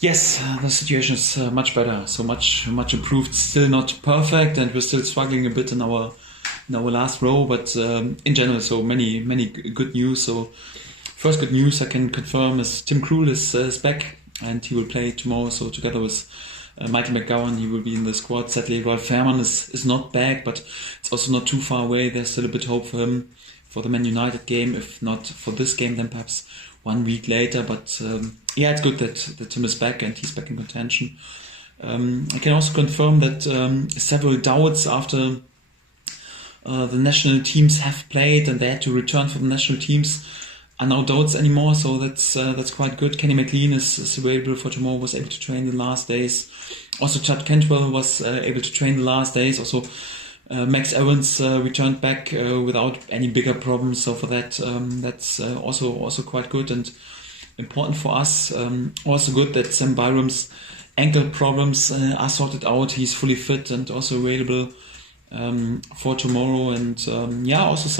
Yes, the situation is much better, so much improved. Still not perfect, and we're still struggling a bit in our last row, but in general, so many good news. So first good news I can confirm is Tim Krul is back, and he will play tomorrow. So together with Michael McGowan, he will be in the squad. Sadly, Ralph Fährmann is not back, but it's also not too far away. There's still a bit of hope for him for the Man United game. If not for this game, then perhaps 1 week later. But yeah, it's good that Tim is back and he's back in contention. I can also confirm that several doubts after the national teams have played and they had to return for the national teams are now doubts anymore, so that's quite good. Kenny McLean is available for tomorrow, was able to train the last days. Also Chad Cantwell was able to train the last days. Also Max Evans returned back without any bigger problems, so for that that's also quite good and important for us. Also good that Sam Byram's ankle problems are sorted out. He's fully fit and also available for tomorrow. And yeah, also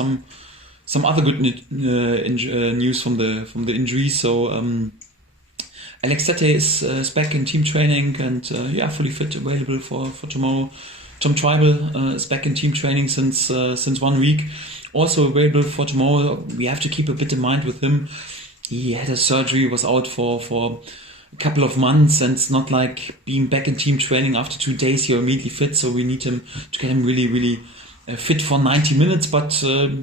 some other good news from the injuries. So Alex Tete is back in team training and yeah, fully fit, available for tomorrow. Tom Tribal is back in team training since 1 week, also available for tomorrow. We have to keep a bit in mind with him. He had a surgery, was out for a couple of months, and it's not like being back in team training after 2 days you're immediately fit. So we need him to get him really fit for 90 minutes. But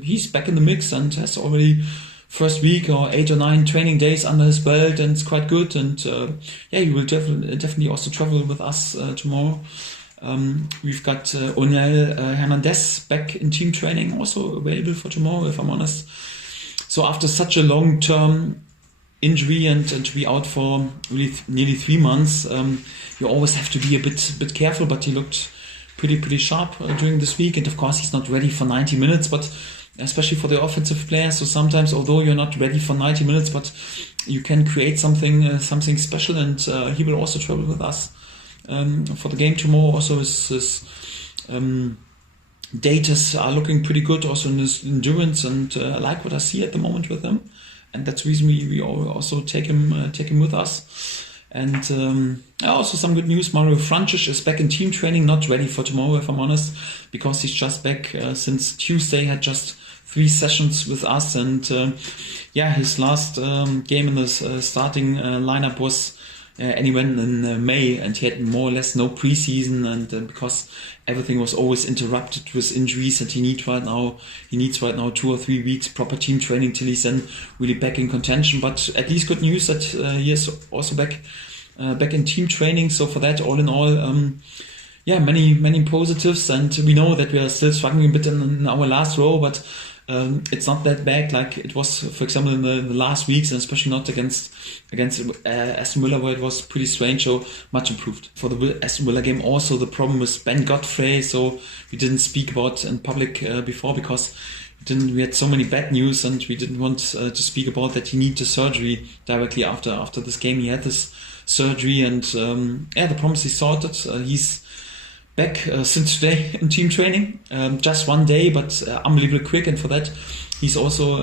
he's back in the mix and has already first week or 8 or 9 training days under his belt, and it's quite good. And yeah, he will definitely also travel with us tomorrow. We've got Onel Hernandez back in team training, also available for tomorrow, if I'm honest. So after such a long-term injury and to be out for really nearly 3 months, you always have to be a bit careful. But he looked pretty sharp during this week, and of course he's not ready for 90 minutes, but especially for the offensive players. So sometimes, although you're not ready for 90 minutes, but you can create something special, and he will also travel with us for the game tomorrow. Also his data are looking pretty good, also in his endurance, and I like what I see at the moment with him, and that's the reason we also take him with us. And also some good news, Mario Frančiš is back in team training, not ready for tomorrow, if I'm honest, because he's just back since Tuesday, had just 3 sessions with us. And yeah, his last game in the starting lineup was and he went in May, and he had more or less no preseason, and because everything was always interrupted with injuries, and he needs right now 2 or 3 weeks proper team training till he's then really back in contention. But at least good news that he is also back in team training. So for that, all in all, yeah, many positives, and we know that we are still struggling a bit in our last row, but it's not that bad like it was, for example, in the last weeks, and especially not against Aston Villa, where it was pretty strange. So much improved. For the Aston Villa game, also the problem with Ben Godfrey, so we didn't speak about in public before, because we had so many bad news, and we didn't want to speak about that. He needed surgery directly after this game. He had this surgery, and yeah, the problem is sorted. He's back since today in team training, just 1 day, but unbelievably quick, and for that he's also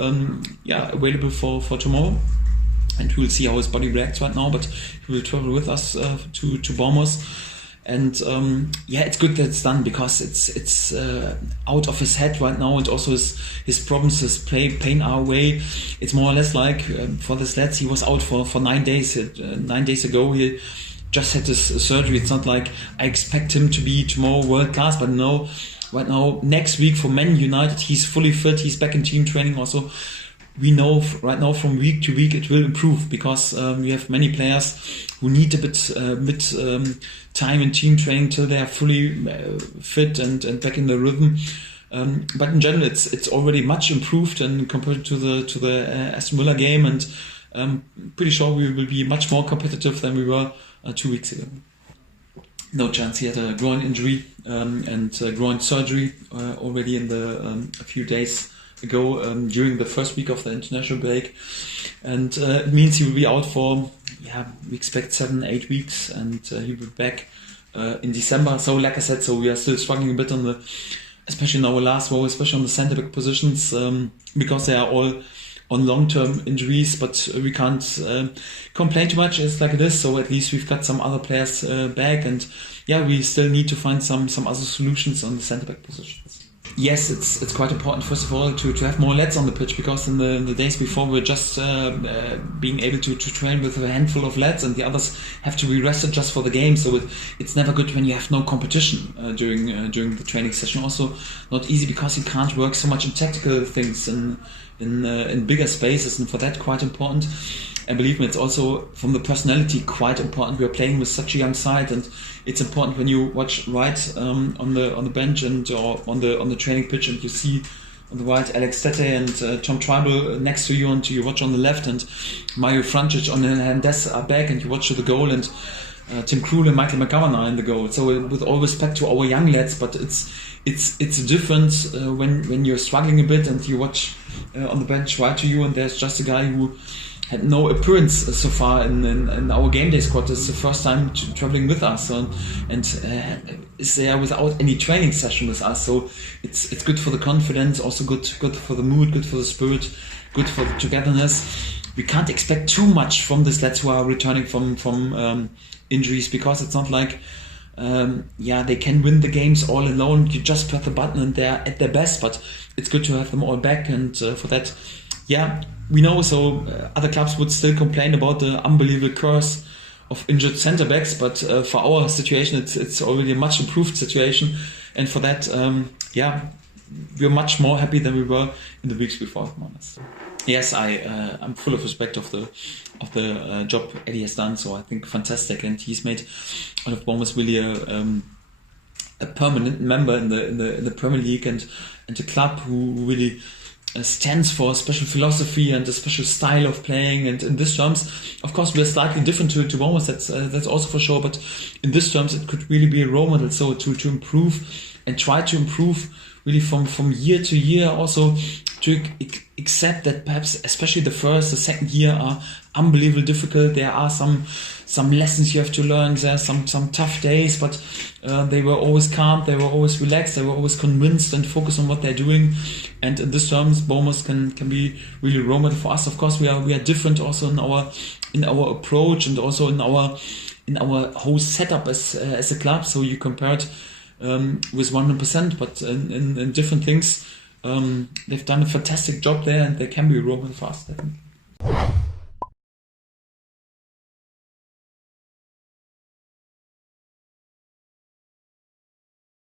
available for tomorrow, and we'll see how his body reacts right now. But he will travel with us to Bournemouth, and yeah, it's good that it's done, because it's out of his head right now, and also his problems, his pain are away. It's more or less like for this lads, he was out for 9 days. 9 days ago he just had this surgery. It's not like I expect him to be tomorrow world class, but no, right now, next week for Man United, he's fully fit, he's back in team training. Also, we know right now from week to week it will improve, because we have many players who need a bit time in team training till they are fully fit and back in the rhythm. But in general, it's already much improved, and compared to the Aston Villa game, and pretty sure we will be much more competitive than we were 2 weeks ago. No chance. He had a groin injury and groin surgery already in a few days ago during the first week of the international break, and it means he will be out for we expect 7-8 weeks, and he will be back in December. So like I said, so we are still struggling a bit especially in our last row, especially on the centre back positions, because they are all on long-term injuries, but we can't complain too much. It's like it is. So at least we've got some other players back, and yeah, we still need to find some other solutions on the centre-back positions. Yes, it's quite important, first of all, to have more lads on the pitch, because in the days before we were just being able to train with a handful of lads, and the others have to be rested just for the game. So it's never good when you have no competition during the training session. Also not easy because you can't work so much in tactical things in bigger spaces, and for that quite important. And believe me, it's also from the personality quite important. We are playing with such a young side, and it's important when you watch right on the bench and or on the training pitch, and you see on the right Alex Tete and Tom Tribal next to you, and you watch on the left, and Mario Frančić on Hernandez are back, and you watch to the goal, and Tim Krul and Michael McGowan are in the goal. So with all respect to our young lads, but it's different when you're struggling a bit, and you watch on the bench right to you, and there's just a guy who had no appearance so far in our game day squad. It's the first time traveling with us, and is there without any training session with us. So it's good for the confidence, also good for the mood, good for the spirit, good for the togetherness. We can't expect too much from these lads who are returning from injuries, because it's not like they can win the games all alone. You just press the button and they're at their best, but it's good to have them all back, and for that, we know. So other clubs would still complain about the unbelievable curse of injured centre backs, but for our situation, it's already a much improved situation, and for that, we're much more happy than we were in the weeks before. Yes, I'm full of respect of the job Eddie has done. So I think fantastic, and he's made out of Bournemouth really a permanent member in the Premier League, and a club who really stands for a special philosophy and a special style of playing. And in this terms, of course, we're slightly different to Bournemouth. That's also for sure. But in this terms, it could really be a role model. So to improve and try to improve really from year to year, also to accept that perhaps especially the first, the second year are unbelievably difficult. There are some lessons you have to learn. There are some tough days, but they were always calm, they were always relaxed, they were always convinced and focused on what they're doing. And in this terms, Bournemouth can be really a role model for us. Of course, we are different also in our approach, and also in our whole setup as a club. So you compare it with 100%, but in different things. They've done a fantastic job there, and they can be a role model for us, I think.